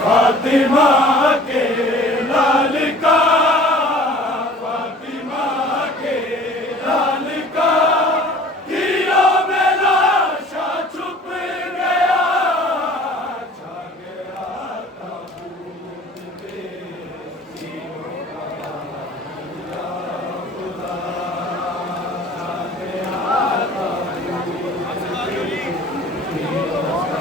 फातिमा के लाल का, फातिमा के लाल का हीरों में लाशा छुप गया, छा गया ताबूत पे हीरों का खुदा, छा गया ताबूत पे हीरों का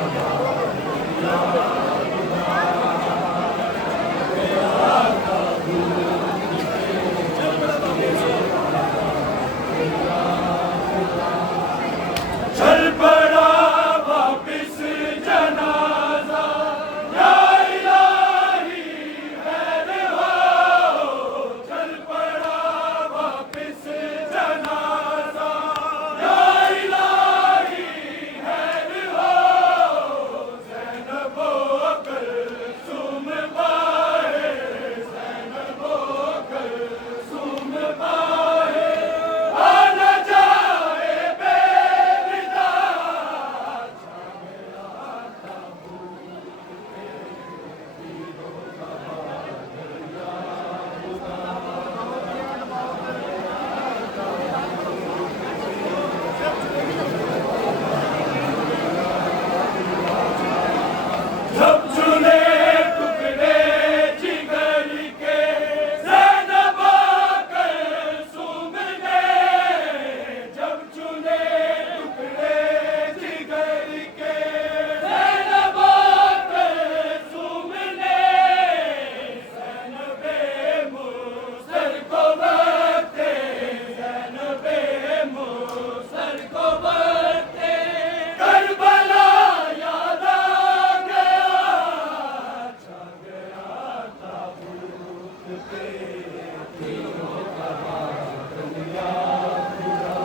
चल पड़ा वापिस जनाजा, या इलाही खैर हो, चल पड़ा वापिस जनाजा, या इलाही खैर हो, ज़ैनब कुलसूम बाहे, ज़ैनब कुलसूम बाहे, आना जाए बेरिदा, छा गया ताबूत पे हीरों का बादलिया खुदा, जब चुने टुकड़े जिगर के ज़ैनब कुलसूम ने, जब चुने टुकड़े जिगर के ज़ैनब कुलसूम ने, ज़ैनबे मुसर को बरते, ज़ैनबे मुसर को बरते, करबला याद आ गया, छा गया ताबूत पे हीरों का बादलिया खुदा,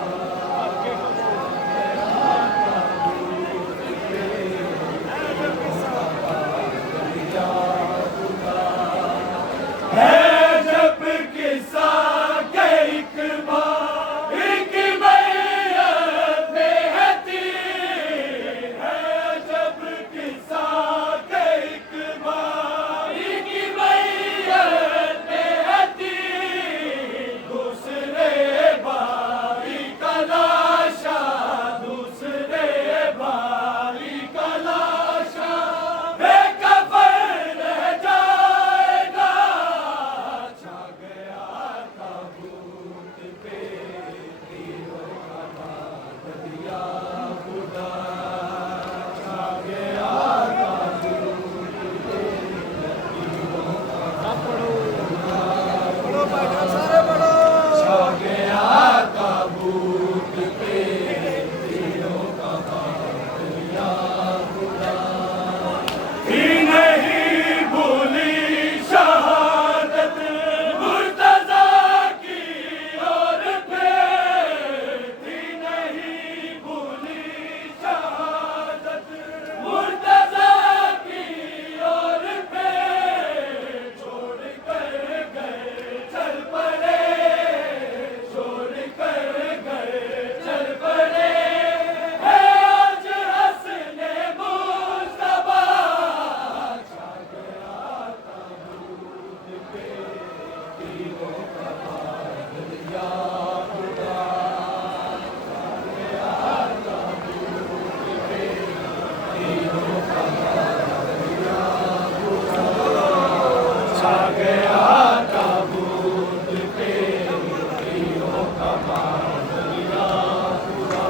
है जब किस्सा के एक बार एक मैयत बेहती, है जब किस्सा के एक बार एक मैयत बेहती, दूसरे बारी का लाशा, दूसरे बारी का लाशा बेकफन रह जाएगा, छा गया ताबूत पे हीरों का बादलिया खुदा, छा गया ताबूत पे हीरों का छा गया ताबूत पे हीरों का बादलिया खुदा, ही नहीं भूली शहादत मुर्तज़ा की और फिर, ही नहीं भूली शहादत मुर्तज़ा की और फिर, छोड़ कर गए चल पड़े, छोड़ कर गए चल पड़े, है आज हस्ने मुस्तफा, छा गया ताबूत पे हीरों का बादलिया खुदा, छा गया ताबूत पे हीरों का बादलिया खुदा, छा गया ताबूत पे हीरों का बादलिया खुदा,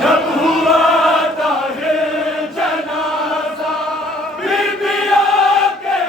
जब हुआ ताहिर जनाजा बीबिया के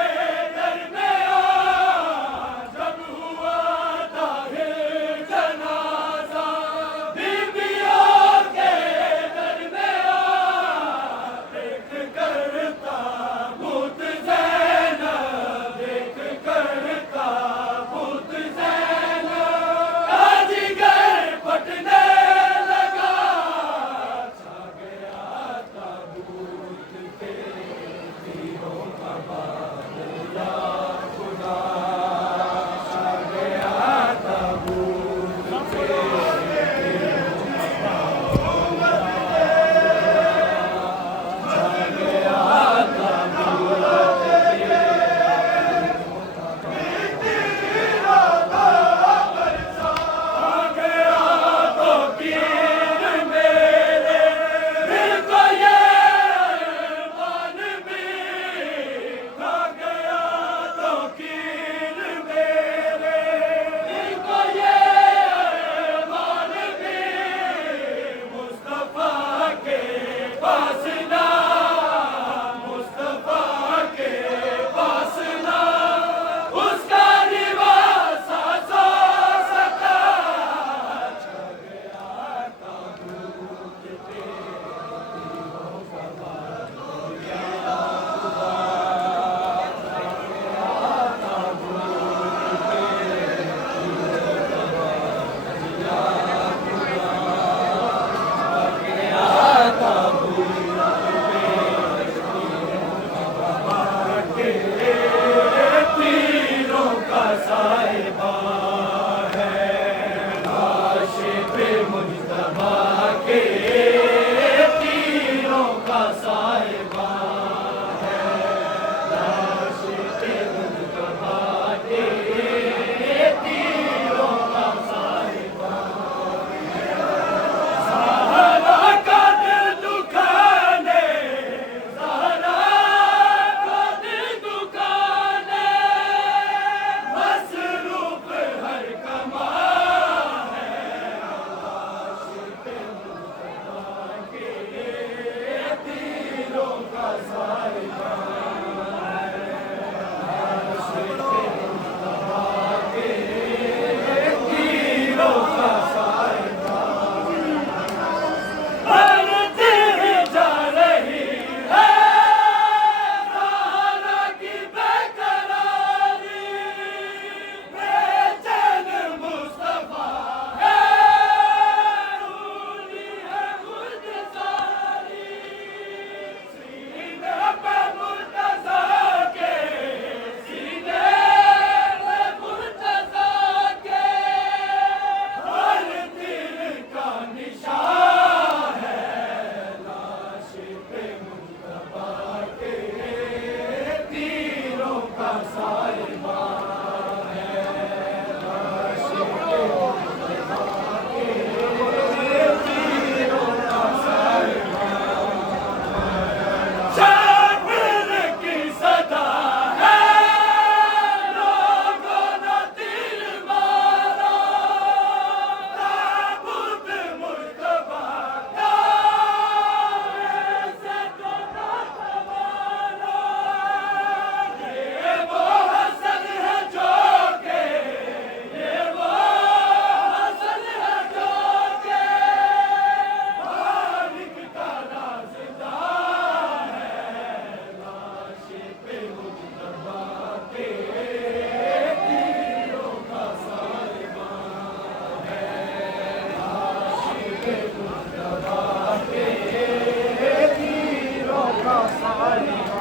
हरि